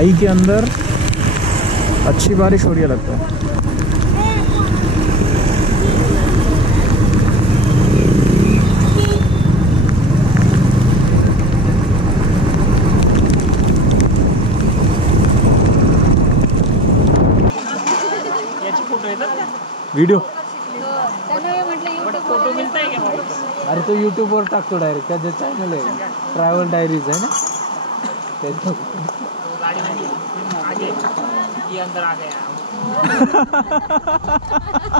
खाई के अंदर अच्छी बारिश हो रही है लगता है। वीडियो फोटो मिलता है क्या? अरे तो यूट्यूब वर टाकतो डायरेक्ट, त्याचं चॅनल आहे ट्रॅव्हल डायरीज आहे ना, त्याचं ये अंदर आ गया।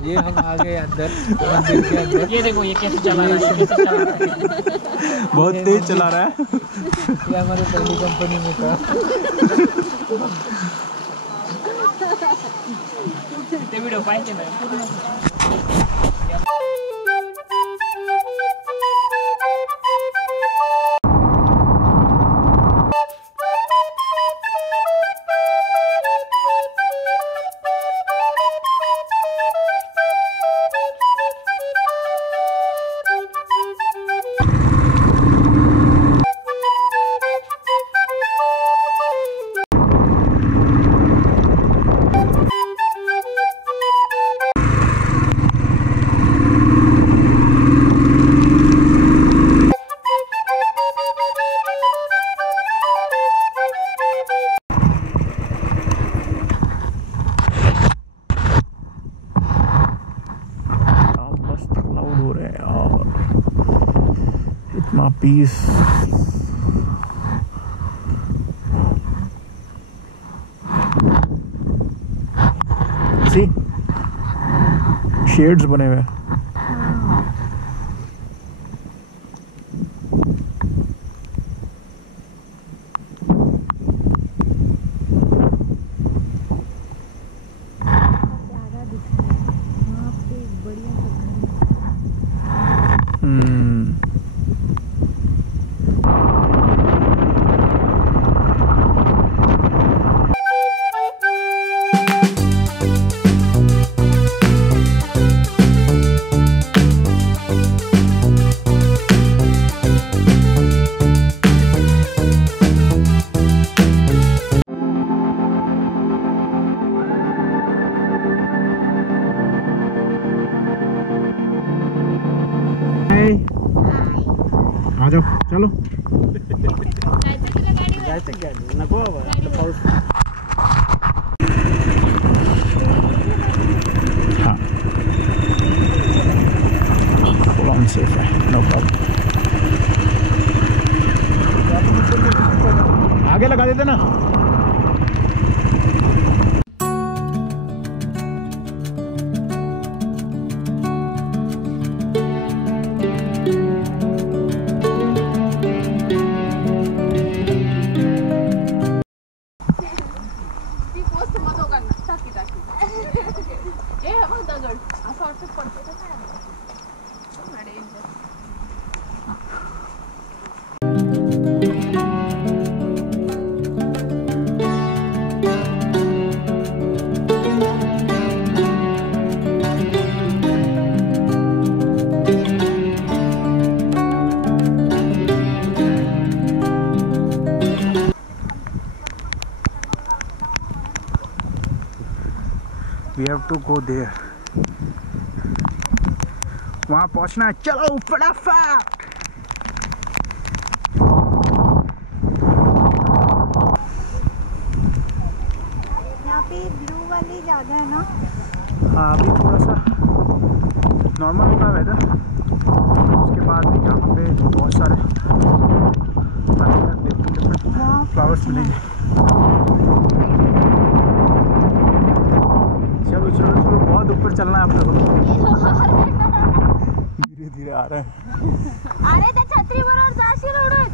ये हम आ गए अंदर मंदिर के अंदर। ये देखो ये कैसे चला रहा है, कैसे चला रहा है। बहुत तेज चला रहा है। ये हमारे पहली कंपनी में था। ते वीडियो पाहिजे ना पूर्ण। पीस सी शेड्स बने हुए। आ जाओ चलो जायचं काय नको बाबा आता पाऊस। हाँ फुल ऑन सेफ है, नो प्रॉब्लम। आगे लगा देते ना। We have to go there. वहाँ पहुँचना है, चलो फटाफट। यहाँ पे ब्लू वाली ज़्यादा है ना। हाँ अभी थोड़ा सा नॉर्मल होगा वेदर, उसके बाद भी यहाँ पे बहुत सारे डिफरेंट फ्लावर्स मिलेंगे। चलो चलो चलो, बहुत ऊपर चलना है आप लोगों को। धीरे धीरे आ रहे हैं। अरे त्या छत्री बरोबर जाशील उडून।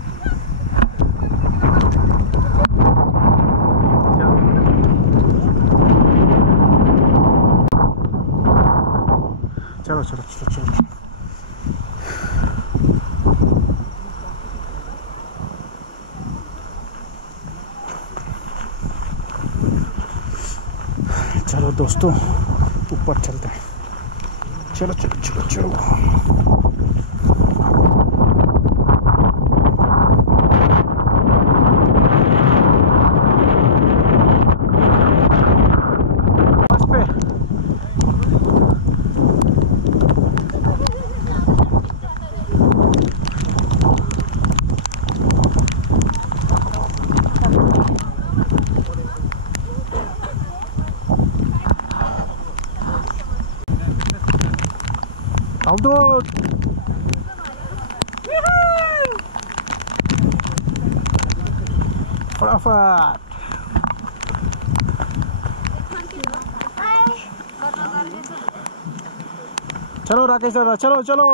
चलो चलो चलो चलो चलो दोस्तों ऊपर चलते हैं। चलो चलो चलो चलो। अवधूत फटाफट। चलो राकेश दादा, चलो चलो।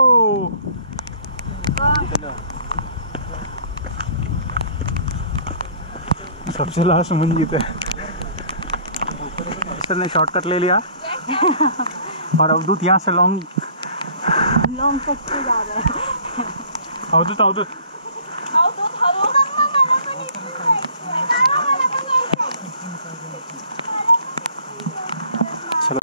सबसे लास्ट मंजीत है। सर ने शॉर्टकट ले लिया और अवधूत यहाँ से लॉन्ग तक से जा रहा है। अवधूत अवधूत चलो।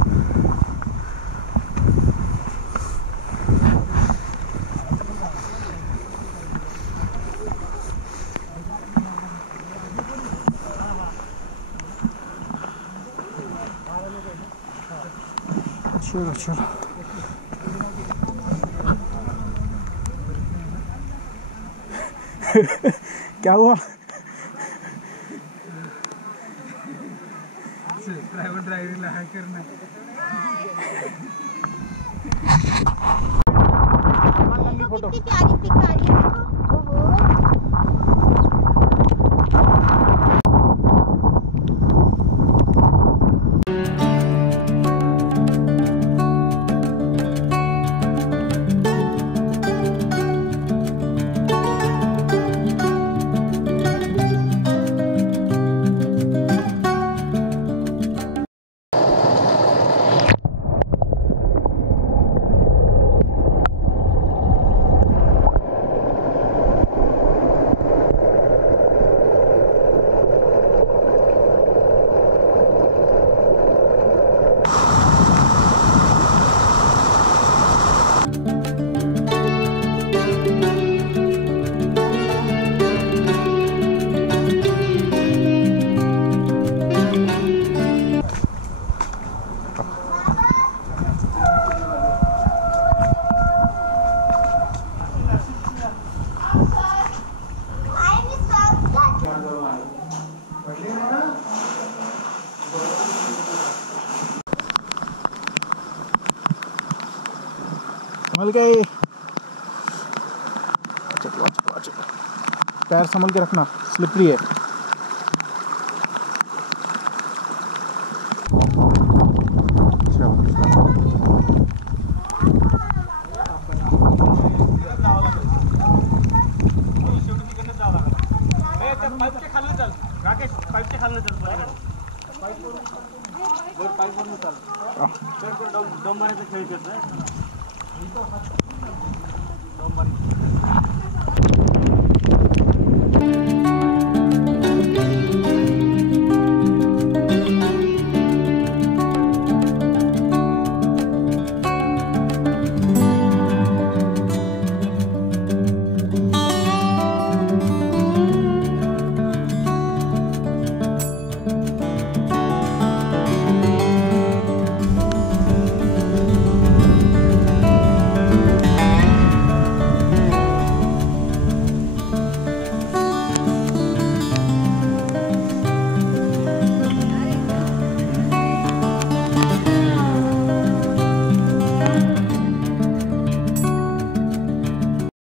चलो चलो। क्या हुआ? ड्राइवर ड्राइविंग ला करना फोटो कितनी प्यारी पिक आ रही है। संभल गए। पैर संभल के रखना, स्लिपरी है।